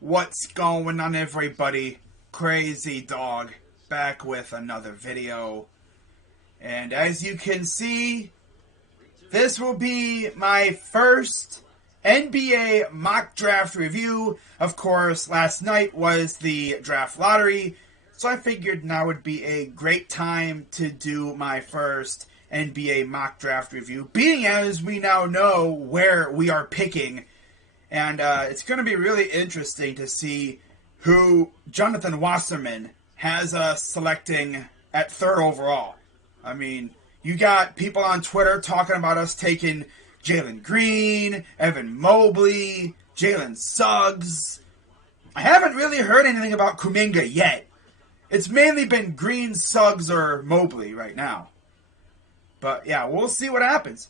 What's going on, everybody? Crazy Dog back with another video. And as you can see, this will be my first NBA mock draft review. Of course, last night was the draft lottery, so I figured now would be a great time to do my first NBA mock draft review, being as we now know where we are picking. And it's going to be really interesting to see who Jonathan Wasserman has selecting at third overall. I mean, you got people on Twitter talking about us taking Jalen Green, Evan Mobley, Jalen Suggs. I haven't really heard anything about Kuminga yet. It's mainly been Green, Suggs, or Mobley right now. But yeah, we'll see what happens.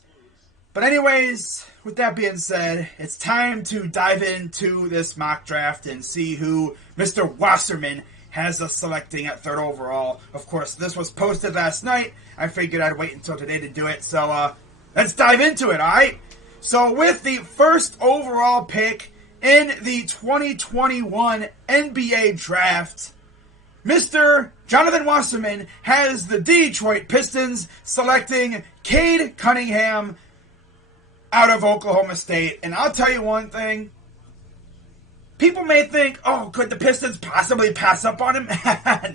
But anyways, with that being said, it's time to dive into this mock draft and see who Mr. Wasserman has us selecting at third overall. Of course, this was posted last night. I figured I'd wait until today to do it. So let's dive into it, alright? So with the first overall pick in the 2021 NBA Draft, Mr. Jonathan Wasserman has the Detroit Pistons selecting Cade Cunningham out of Oklahoma State. And I'll tell you one thing. People may think, oh, could the Pistons possibly pass up on him?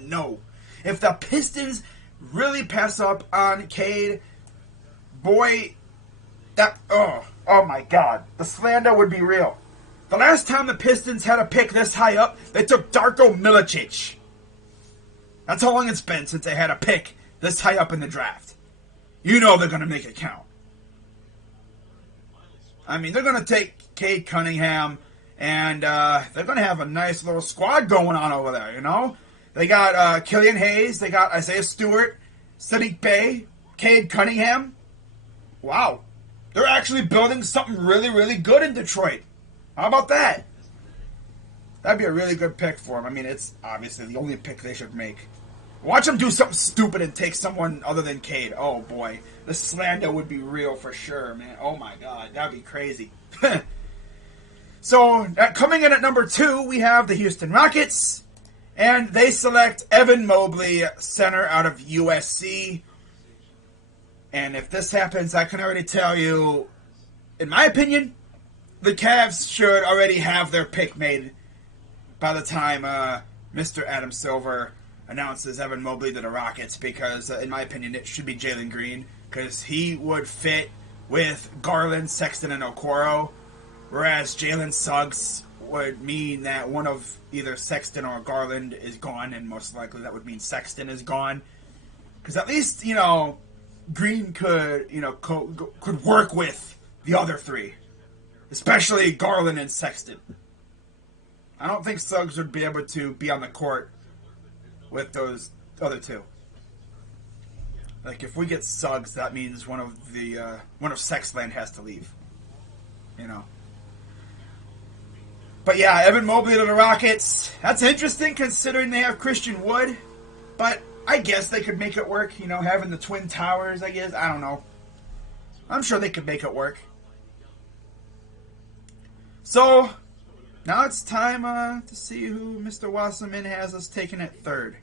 No. If the Pistons really pass up on Cade, boy, oh my God. The slander would be real. The last time the Pistons had a pick this high up, they took Darko Milicic. That's how long it's been since they had a pick this high up in the draft. You know they're going to make it count. I mean, they're going to take Cade Cunningham, and they're going to have a nice little squad going on over there, you know? They got Killian Hayes, they got Isaiah Stewart, Sadiq Bey, Cade Cunningham. Wow. They're actually building something really, really good in Detroit. How about that? That'd be a really good pick for them. I mean, it's obviously the only pick they should make. Watch them do something stupid and take someone other than Cade. Oh, boy. The slander would be real for sure, man. Oh, my God. That'd be crazy. So, coming in at number 2, we have the Houston Rockets. And they select Evan Mobley, center out of USC. And if this happens, I can already tell you, in my opinion, the Cavs should already have their pick made by the time Mr. Adam Silver announces Evan Mobley to the Rockets, because, in my opinion, it should be Jalen Green, because he would fit with Garland, Sexton, and Okoro, whereas Jalen Suggs would mean that one of either Sexton or Garland is gone, and most likely that would mean Sexton is gone, because at least, you know, Green could, you know, could work with the other three, especially Garland and Sexton. I don't think Suggs would be able to be on the court with those other two. Like, if we get Suggs, that means one of Sexland has to leave. You know. But yeah, Evan Mobley to the Rockets. That's interesting considering they have Christian Wood. But I guess they could make it work. You know, having the Twin Towers, I guess. I don't know. I'm sure they could make it work. So now it's time to see who Mr. Wasserman has us taking at third.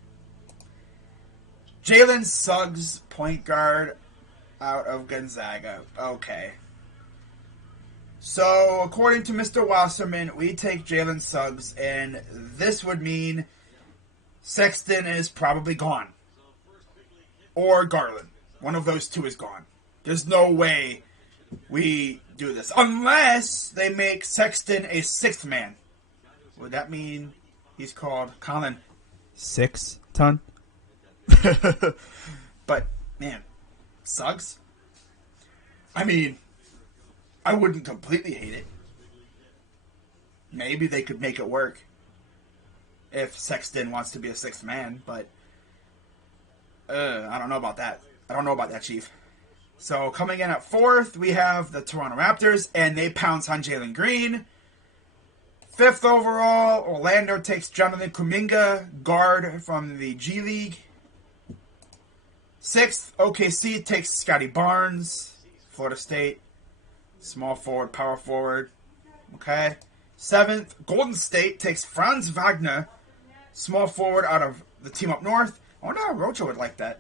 Jalen Suggs, point guard out of Gonzaga. Okay. So, according to Mr. Wasserman, we take Jalen Suggs, and this would mean Sexton is probably gone. Or Garland. One of those two is gone. There's no way we do this. Unless they make Sexton a sixth man. Would that mean he's called Colin 6 Ton? But, man, Suggs? I mean, I wouldn't completely hate it. Maybe they could make it work if Sexton wants to be a sixth man, but I don't know about that. I don't know about that, Chief. So, coming in at fourth, we have the Toronto Raptors, and they pounce on Jalen Green. Fifth overall, Orlando takes Jonathan Kuminga, guard from the G League. Sixth, OKC takes Scotty Barnes, Florida State. Small forward, power forward. Okay. 7th, Golden State takes Franz Wagner, small forward out of the team up north. I wonder how Rocha would like that.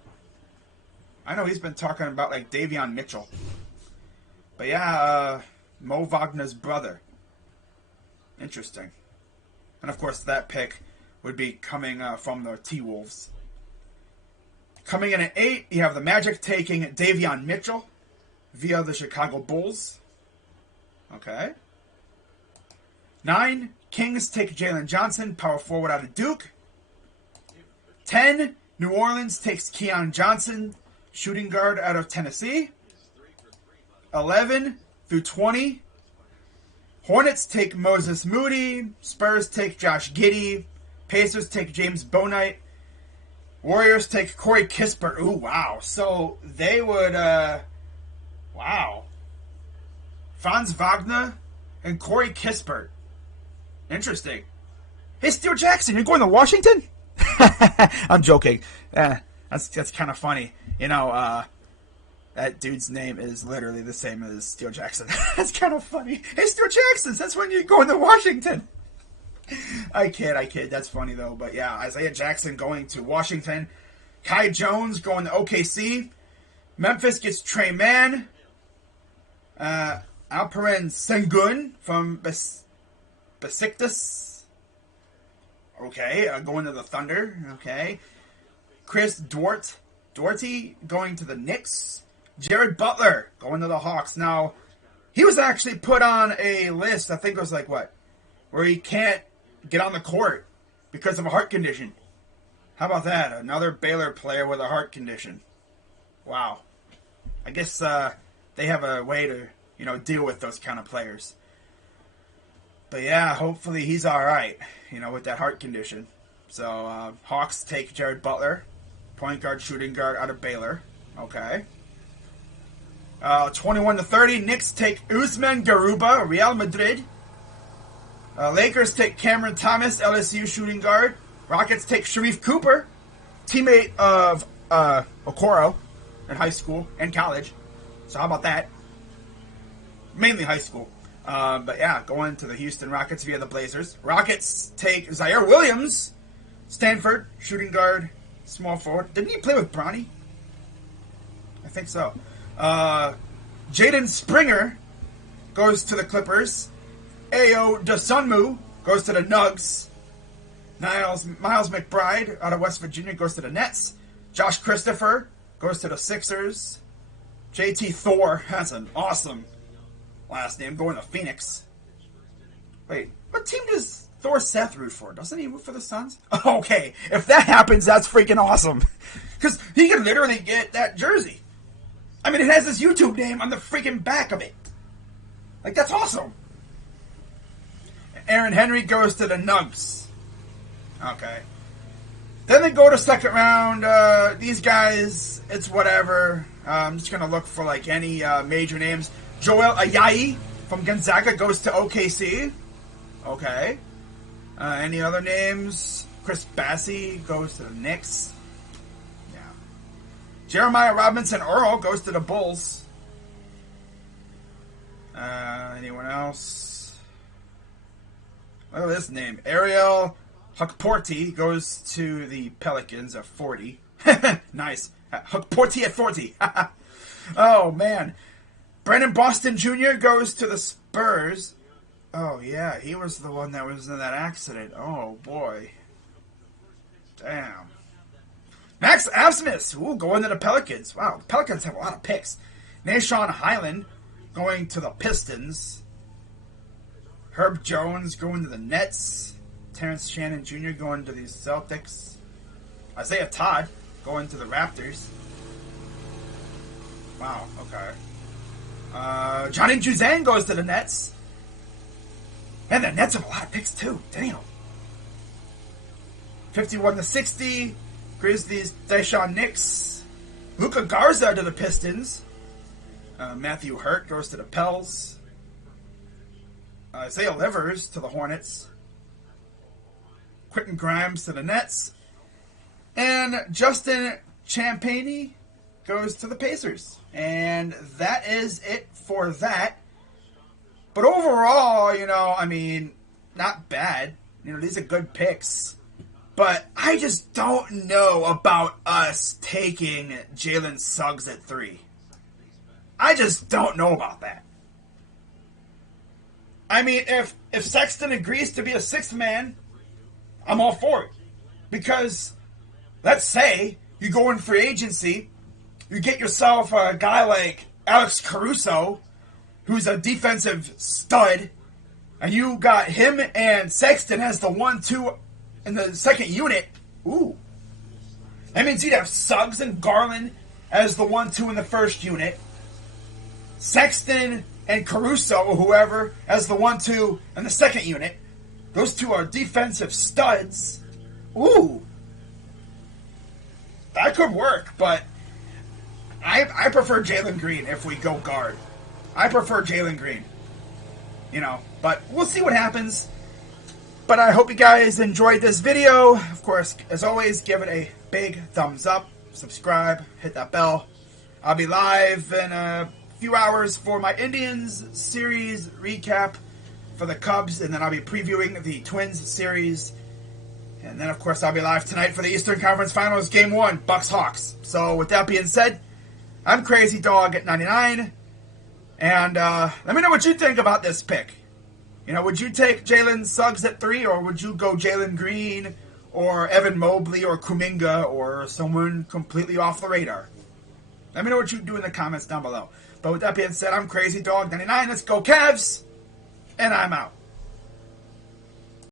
I know he's been talking about like Davion Mitchell. But yeah, Mo Wagner's brother. Interesting. And of course that pick would be coming from the T-Wolves. Coming in at 8, you have the Magic taking Davion Mitchell via the Chicago Bulls. Okay. 9, Kings take Jalen Johnson, power forward out of Duke. 10, New Orleans takes Keon Johnson, shooting guard out of Tennessee. 11 through 20, Hornets take Moses Moody, Spurs take Josh Giddey, Pacers take James Bouknight, Warriors take Corey Kispert. Ooh, wow. So they would, wow. Franz Wagner and Corey Kispert. Interesting. Hey, Steele Jackson, you're going to Washington? I'm joking. That's kind of funny. You know, that dude's name is literally the same as Steele Jackson. That's kind of funny. Hey, Steele Jackson, that's when you're going to Washington. I kid. That's funny, though. But yeah, Isaiah Jackson going to Washington. Kai Jones going to OKC. Memphis gets Trey Mann. Alperen Sengun from Besiktas. Okay, going to the Thunder. Okay. Chris Duarte going to the Knicks. Jared Butler going to the Hawks. Now, he was actually put on a list, I think it was like what? Where he can't get on the court because of a heart condition. How about that? Another Baylor player with a heart condition. Wow. I guess they have a way to, deal with those kind of players. But yeah, hopefully he's all right, with that heart condition. So Hawks take Jared Butler, point guard, shooting guard out of Baylor. Okay. 21-30, Knicks take Usman Garuba, Real Madrid. Lakers take Cameron Thomas, LSU shooting guard. Rockets take Sharif Cooper, teammate of Okoro in high school and college. So how about that? Mainly high school. But yeah, going to the Houston Rockets via the Blazers. Rockets take Zaire Williams, Stanford, shooting guard, small forward. Didn't he play with Bronny? I think so. Jaden Springer goes to the Clippers. Ayo Dosunmu goes to the Nugs. Miles McBride out of West Virginia goes to the Nets. Josh Christopher goes to the Sixers. JT Thor, that's an awesome last name, going to Phoenix. Wait, what team does Thor Seth root for? Doesn't he root for the Suns? Okay, if that happens, that's freaking awesome. Because he can literally get that jersey. I mean, it has his YouTube name on the freaking back of it. Like, that's awesome. Aaron Henry goes to the Nugs. Okay. Then they go to second round. These guys, it's whatever. I'm just going to look for, like, any major names. Joel Ayayi from Gonzaga goes to OKC. Okay. Any other names? Chris Bassey goes to the Knicks. Yeah. Jeremiah Robinson Earl goes to the Bulls. Anyone else? Look at this name. Ariel Hukporti goes to the Pelicans at 40. Nice. Hukporti at 40. Oh, man. Brandon Boston Jr. goes to the Spurs. Oh, yeah. He was the one that was in that accident. Oh, boy. Damn. Max Absmith. Ooh, going to the Pelicans. Wow, the Pelicans have a lot of picks. Nashawn Highland going to the Pistons. Herb Jones going to the Nets. Terrence Shannon Jr. going to the Celtics. Isaiah Todd going to the Raptors. Wow, okay. Johnny Juzang goes to the Nets. And the Nets have a lot of picks too. Damn. 51-60. Grizzlies, Deshaun Nix. Luka Garza to the Pistons. Matthew Hurt goes to the Pels. Isaiah Livers to the Hornets. Quentin Grimes to the Nets. And Justin Champagnie goes to the Pacers. And that is it for that. But overall, not bad. You know, these are good picks. But I just don't know about us taking Jalen Suggs at 3. I just don't know about that. I mean, if Sexton agrees to be a 6th man, I'm all for it. Because, let's say, you go in free agency, you get yourself a guy like Alex Caruso, who's a defensive stud, and you got him and Sexton as the 1-2 in the second unit. Ooh. That means you'd have Suggs and Garland as the 1-2 in the first unit. Sexton and Caruso, or whoever, as the 1-2 in the second unit. Those two are defensive studs. Ooh. That could work, but I prefer Jalen Green if we go guard. I prefer Jalen Green. You know, but we'll see what happens. But I hope you guys enjoyed this video. Of course, as always, give it a big thumbs up, subscribe, hit that bell. I'll be live in a few hours for my Indians series recap for the Cubs, and then I'll be previewing the Twins series. And then, of course, I'll be live tonight for the Eastern Conference Finals, Game 1, Bucks-Hawks. So, with that being said, I'm Crazy Dog at 99. And let me know what you think about this pick. You know, would you take Jalen Suggs at 3, or would you go Jalen Green, or Evan Mobley, or Kuminga, or someone completely off the radar? Let me know what you do in the comments down below. But with that being said, I'm Crazy Dog 99. Let's go Cavs, and I'm out.